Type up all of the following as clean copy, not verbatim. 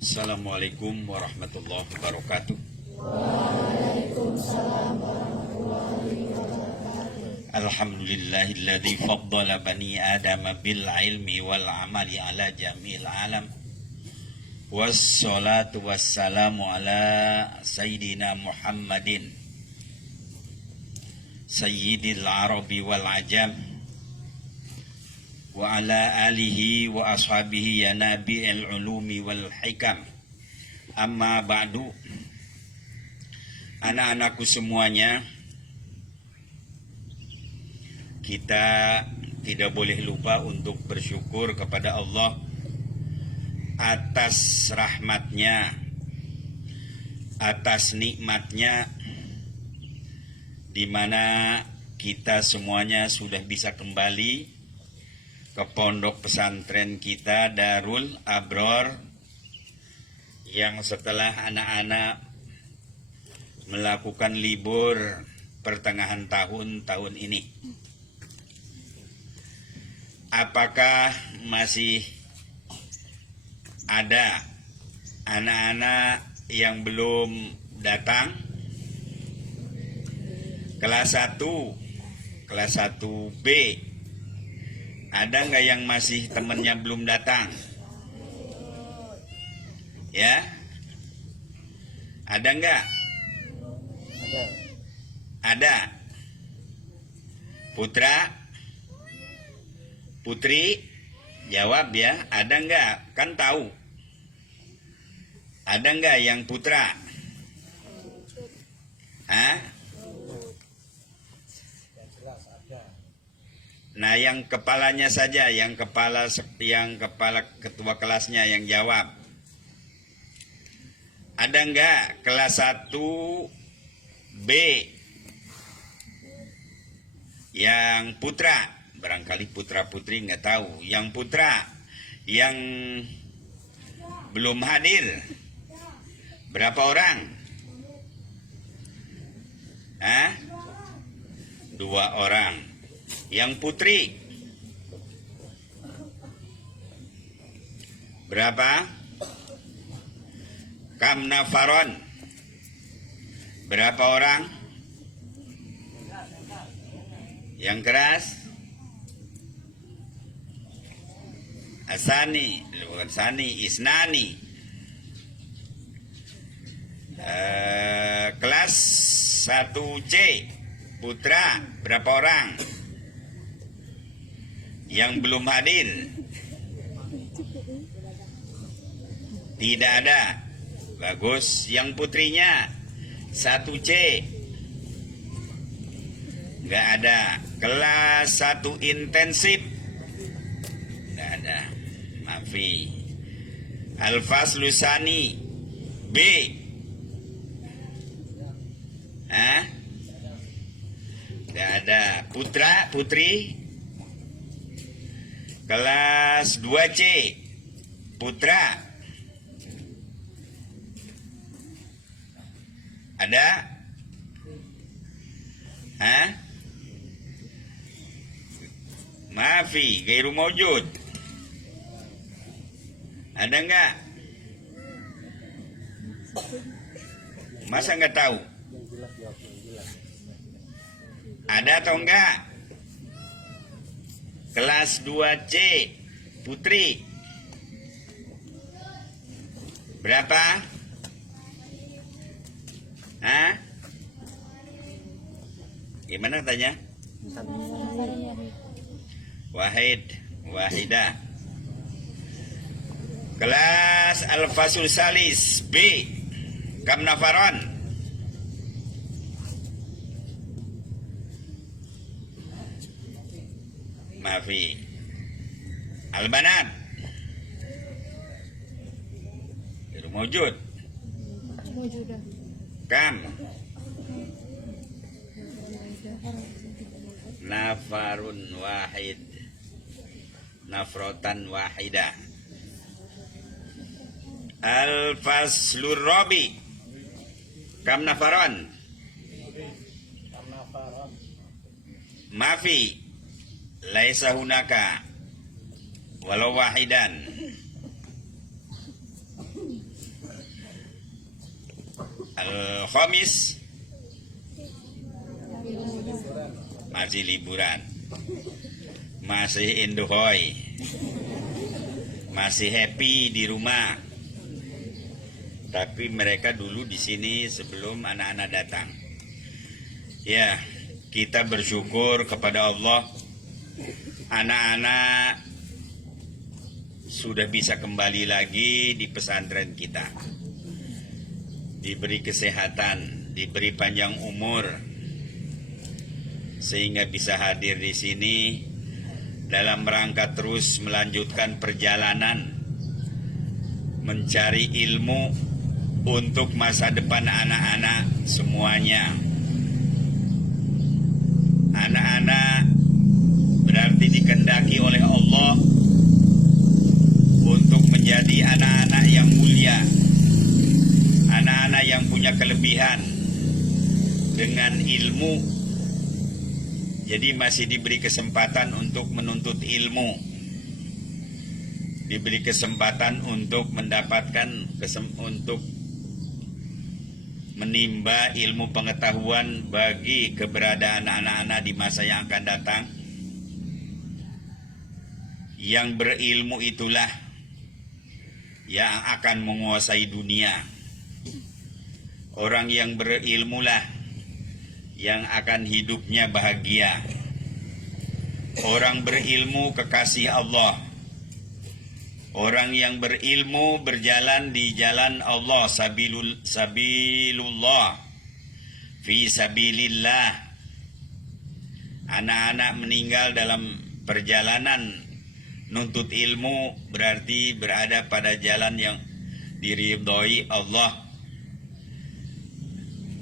Assalamualaikum warahmatullahi wabarakatuh. Waalaikumsalam warahmatullahi wabarakatuh. Alhamdulillahilladzi faddala bani Adam bil ilmi wal amali ala jamil alam. Wassalatu wassalamu ala Sayyidina Muhammadin Sayyidil Arabi wal Ajam wa ala alihi wa ashabihi ya nabi'il ulumi wal hikam. Amma ba'du. Anak-anakku semuanya, kita tidak boleh lupa untuk bersyukur kepada Allah atas rahmatnya, atas nikmatnya, di mana kita semuanya sudah bisa kembali ke pondok pesantren kita Darul Abror, yang setelah anak-anak melakukan libur pertengahan tahun ini. Apakah masih ada anak-anak yang belum datang? Kelas 1, kelas 1B, ada nggak yang masih temennya belum datang? Ya? Ada nggak? Ada. Putra? Putri? Jawab ya, ada nggak? Kan tahu. Ada nggak yang putra? Hah? Nah, yang kepalanya saja, yang kepala ketua kelasnya yang jawab. Ada nggak kelas 1B yang putra? Barangkali putra-putri nggak tahu. Yang putra yang belum hadir, berapa orang? Hah? 2 orang. Yang putri berapa? Kamnafaron berapa orang? Yang keras? Asani, bukan Sani, Isnani. Kelas 1C putra berapa orang? Yang belum hadir? Tidak ada. Bagus. Yang putrinya 1C? Nggak ada. Kelas 1 intensif? Nggak ada. Maafi. Al-Faslu Sani B? Hah? Nggak ada. Putra, putri? Kelas 2C putra? Ada? Hah? Maafi, gairu maujud. Ada nggak? Masa nggak tahu? Ada atau enggak? Kelas 2C putri berapa? Hah? Gimana tanya? Wahid, wahidah. Kelas Al-Fasul Salis B, Kamnafaron Maafi. Al-Banat Mawjud. Kam Nafarun wahid, nafrotan wahidah. Al-Faslur Rabi Kam Nafaron Maafi. Laisa hunaka walau wahidan. Al-Khamis masih liburan, masih indohoy, masih happy di rumah. Tapi mereka dulu di sini sebelum anak-anak datang. Ya, kita bersyukur kepada Allah, anak-anak sudah bisa kembali lagi di pesantren kita. Diberi kesehatan, diberi panjang umur, sehingga bisa hadir di sini dalam rangka terus melanjutkan perjalanan mencari ilmu untuk masa depan anak-anak semuanya. Anak-anak berarti dikehendaki oleh Allah untuk menjadi anak-anak yang mulia, anak-anak yang punya kelebihan dengan ilmu. Jadi masih diberi kesempatan untuk menuntut ilmu, diberi kesempatan untuk mendapatkan untuk menimba ilmu pengetahuan bagi keberadaan anak-anak di masa yang akan datang. Yang berilmu itulah yang akan menguasai dunia. Orang yang berilmulah yang akan hidupnya bahagia. Orang berilmu kekasih Allah. Orang yang berilmu berjalan di jalan Allah, sabilullah, fi sabilillah. Anak-anak meninggal dalam perjalanan nuntut ilmu berarti berada pada jalan yang diridhoi Allah.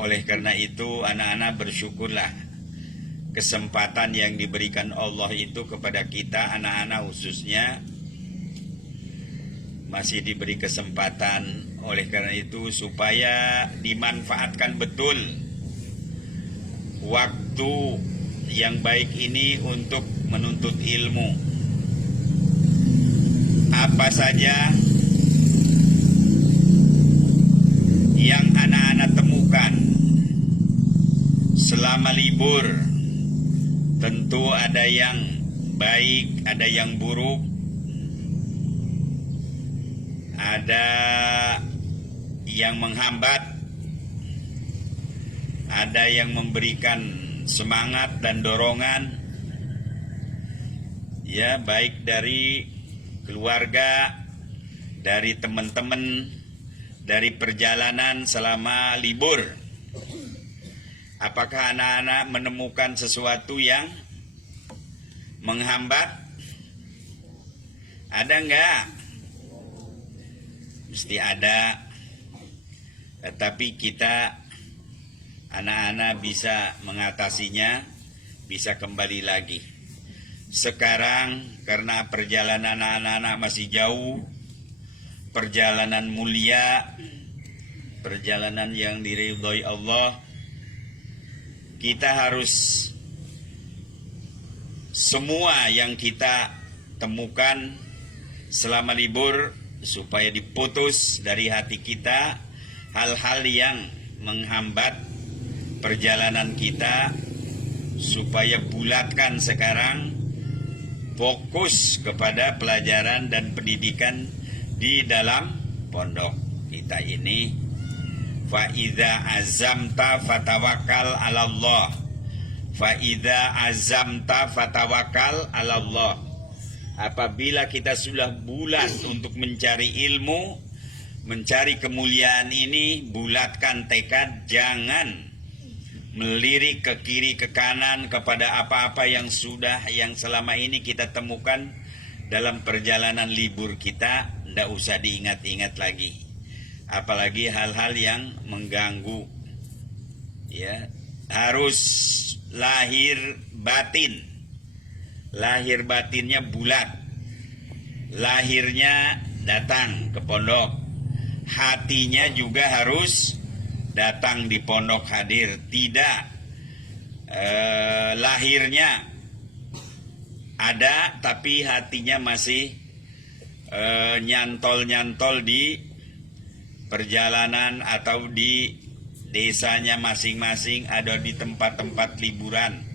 Oleh karena itu anak-anak bersyukurlah kesempatan yang diberikan Allah itu kepada kita, anak-anak khususnya masih diberi kesempatan. Oleh karena itu supaya dimanfaatkan betul waktu yang baik ini untuk menuntut ilmu. Apa saja yang anak-anak temukan selama libur, tentu ada yang baik, ada yang buruk. Ada yang menghambat, ada yang memberikan semangat dan dorongan, ya, baik dari keluarga, dari teman-teman, dari perjalanan selama libur. Apakah anak-anak menemukan sesuatu yang menghambat? Ada enggak? Mesti ada, tetapi kita anak-anak bisa mengatasinya, bisa kembali lagi. Sekarang karena perjalanan anak-anak masih jauh, perjalanan mulia, perjalanan yang diridhoi Allah, kita harus semua yang kita temukan selama libur supaya diputus dari hati kita hal-hal yang menghambat perjalanan kita, supaya bulatkan sekarang, fokus kepada pelajaran dan pendidikan di dalam pondok kita ini. Fa idza azamta fatawakkal 'alallah. Fa idza azamta fatawakkal 'alallah. Apabila kita sudah bulat untuk mencari ilmu, mencari kemuliaan ini, bulatkan tekad, jangan melirik ke kiri ke kanan kepada apa-apa yang selama ini kita temukan dalam perjalanan libur kita. Tidak usah diingat-ingat lagi, apalagi hal-hal yang mengganggu. Ya, harus lahir batin. Lahir batinnya bulat, lahirnya datang ke pondok, hatinya juga harus datang di pondok hadir. Tidak lahirnya ada tapi hatinya masih nyantol-nyantol di perjalanan atau di desanya masing-masing, ada di tempat-tempat liburan.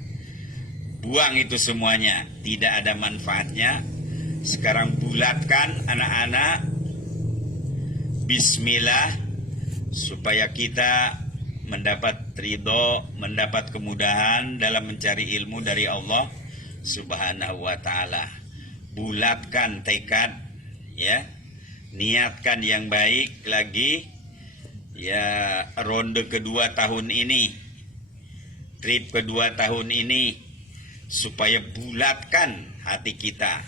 Buang itu semuanya, tidak ada manfaatnya. Sekarang bulatkan anak-anak, bismillah, supaya kita mendapat ridho, mendapat kemudahan dalam mencari ilmu dari Allah Subhanahu wa ta'ala. Bulatkan tekad, ya, niatkan yang baik lagi, ya, ronde kedua tahun ini, trip kedua tahun ini, supaya bulatkan hati kita,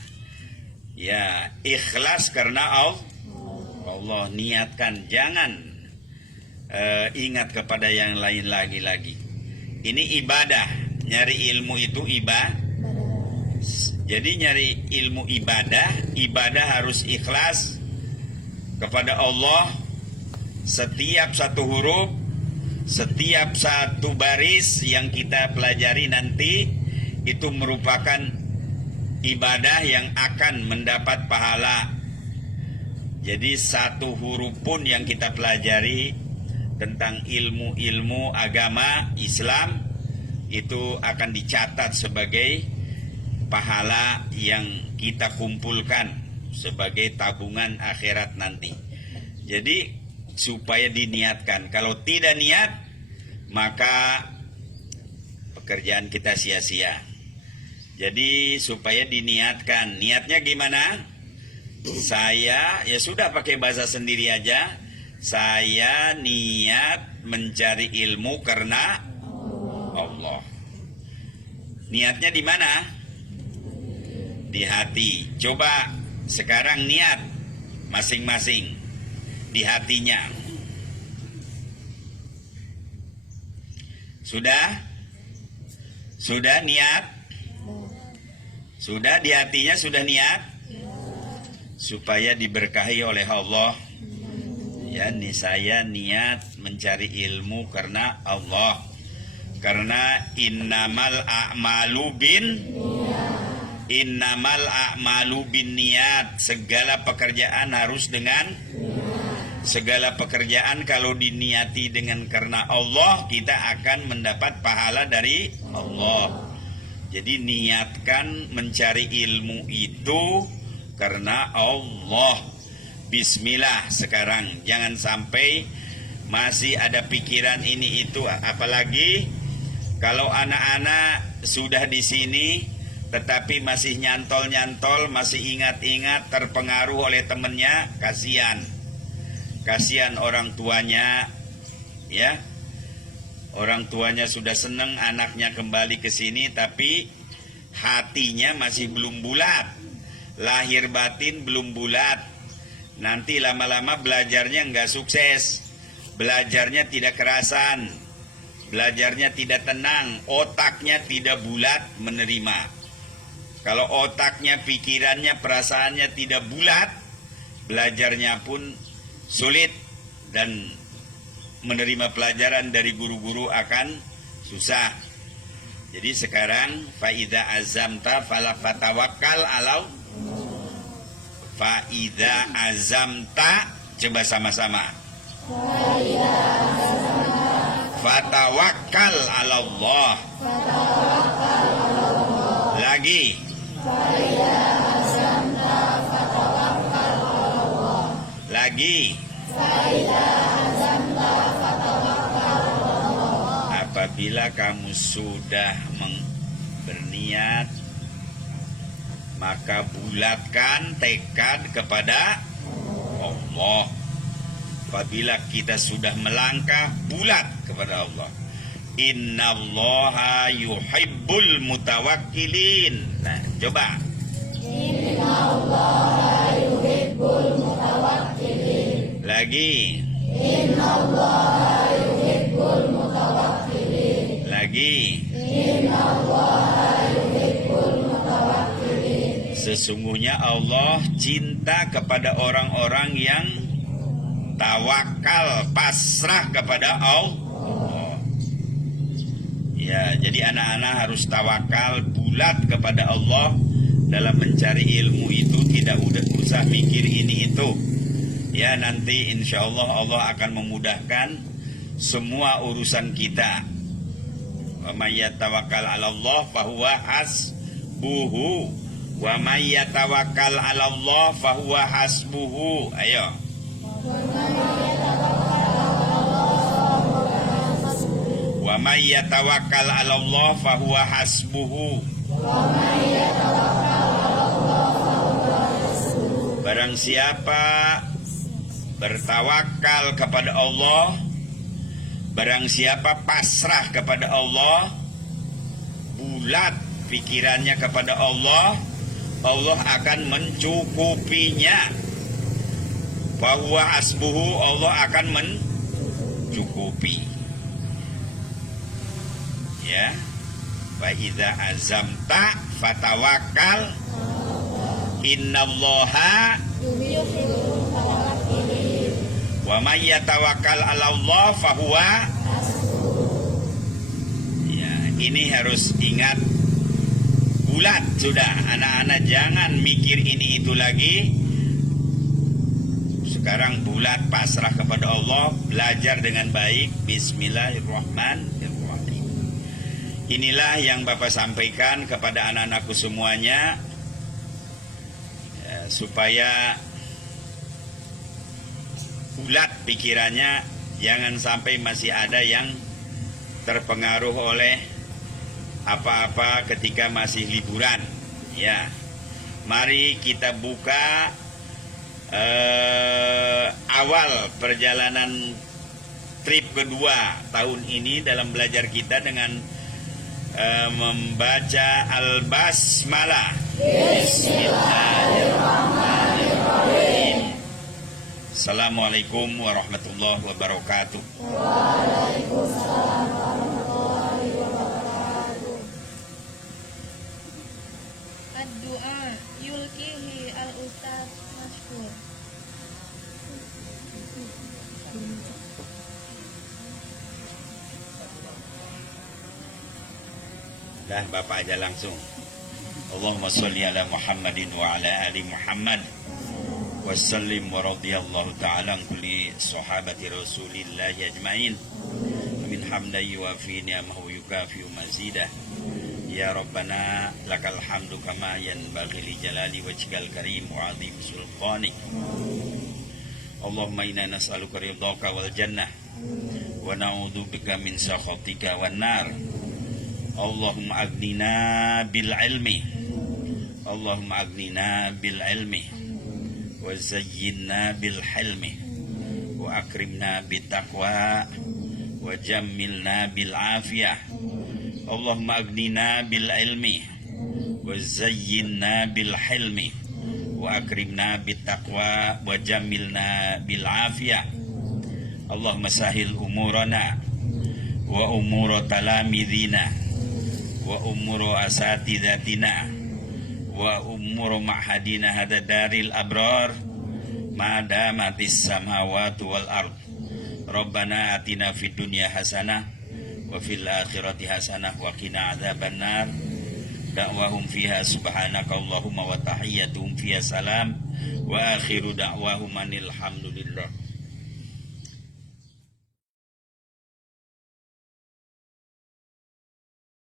ya, ikhlas karena Allah, niatkan, jangan ingat kepada yang lain lagi. Ini ibadah, nyari ilmu itu ibadah. Jadi nyari ilmu ibadah harus ikhlas kepada Allah. Setiap satu huruf, setiap satu baris yang kita pelajari nanti itu merupakan ibadah yang akan mendapat pahala. Jadi satu huruf pun yang kita pelajari tentang ilmu-ilmu agama Islam itu akan dicatat sebagai pahala yang kita kumpulkan sebagai tabungan akhirat nanti. Jadi supaya diniatkan. Kalau tidak niat, maka pekerjaan kita sia-sia. Jadi supaya diniatkan. Niatnya gimana? Saya, ya sudah pakai bahasa sendiri aja. Saya niat mencari ilmu karena Allah. Niatnya di mana? Di hati. Coba sekarang niat masing-masing di hatinya. Sudah? Sudah niat? Sudah di hatinya sudah niat? Supaya diberkahi oleh Allah. Ya, nih saya niat mencari ilmu karena Allah. Karena innamal a'malu bin niat. Segala pekerjaan harus dengan segala pekerjaan kalau diniati dengan karena Allah, kita akan mendapat pahala dari Allah. Jadi niatkan mencari ilmu itu karena Allah. Bismillah sekarang, jangan sampai masih ada pikiran ini itu, apalagi kalau anak-anak sudah di sini tetapi masih nyantol-nyantol, masih ingat-ingat, terpengaruh oleh temannya, kasihan. Kasihan orang tuanya, ya. Orang tuanya sudah senang anaknya kembali ke sini, tapi hatinya masih belum bulat. Lahir batin belum bulat. Nanti lama-lama belajarnya nggak sukses. Belajarnya tidak kerasan. Belajarnya tidak tenang. Otaknya tidak bulat menerima. Kalau otaknya, pikirannya, perasaannya tidak bulat, belajarnya pun sulit dan menerima pelajaran dari guru-guru akan susah. Jadi sekarang faida azamta fala fatawakkal alau. Faida azamta, coba sama-sama. Fatawakkal ala Allah. Lagi. Lagi. Apabila kamu sudah berniat, maka bulatkan tekad kepada Allah. Apabila kita sudah melangkah, bulat kepada Allah. Innallaha yuhibbul mutawakkilin. Nah, coba. Innallaha yuhibbul mutawakkilin. Lagi. Innallaha yuhibbul mutawakkilin. Lagi. Innallaha yuhibbul mutawakkilin. Sesungguhnya Allah cinta kepada orang-orang yang tawakal, pasrah kepada Allah. Ya, jadi anak-anak harus tawakal, bulat kepada Allah dalam mencari ilmu itu, tidak usah mikir ini itu. Ya, nanti insya Allah Allah akan memudahkan semua urusan kita. Wa may yatawakkal 'alallah fahuwa hasbuhu. Wa may yatawakkal 'alallah fahuwa hasbuhu. Ayo. Wa may yatawakkal 'alallah fahuwa hasbuhu. Barang siapa bertawakal kepada Allah, barang siapa pasrah kepada Allah, bulat pikirannya kepada Allah, Allah akan mencukupinya. Bahwa hasbuhu, Allah akan mencukupi. Ya. Wa idza azamta fatawakkal innallaha wa may yatawakkal 'alallah fahuwa. Ya, ini harus ingat bulat sudah. Anak-anak jangan mikir ini itu lagi. Sekarang bulat pasrah kepada Allah, belajar dengan baik. Bismillahirrahmanirrahim. Inilah yang Bapak sampaikan kepada anak-anakku semuanya, supaya bulat pikirannya, jangan sampai masih ada yang terpengaruh oleh apa-apa ketika masih liburan. Ya, mari kita buka awal perjalanan trip kedua tahun ini dalam belajar kita dengan membaca Al-Basmalah. Bismillahirrahmanirrahim. Assalamualaikum warahmatullahi wabarakatuh. Waalaikumsalam warahmatullahi wabarakatuh. Ad-du'a yulkihi al-ustaz Mashkur. Dah Bapak aja langsung. Allahumma sholli ala Muhammadin wa ala ali Muhammad wa sallim wa radiyallahu ta'ala an kulli sahabati Rasulillah ajmain. Amin hamdayi wa fi ni'amahu yukafi mazidah. Ya Rabbana lakal hamdu kama yanbaghi li jalali wajhikal karim wa 'azim sultanik. Allahumma inna nas'aluka ridhaka wal jannah wa na'udzubika min sakhatika wan nar. Allahumma aghnina bil ilmi. Allahumma aghnina bil ilmi wa zayyinna bil hilmi wa akrimna bit taqwa wa jammilna bil afiyah. Allahumma aghnina bil ilmi wa zayyinna bil hilmi wa akrimna bit taqwa wa jammilna bil afiyah. Allahumma sahil umurana wa umur talamidina wa umur asatidatina wa umur ma'hadina hada daril abrar madamatis samawati wal ard. Rabbana atina fid dunya hasanah wa fil akhirati hasanah wa qina adzabannar. Da'wahum fiha subhanaka Allahumma wa tahiyyatuhum fiha salam wa akhiru da'wahum anil hamdulillah.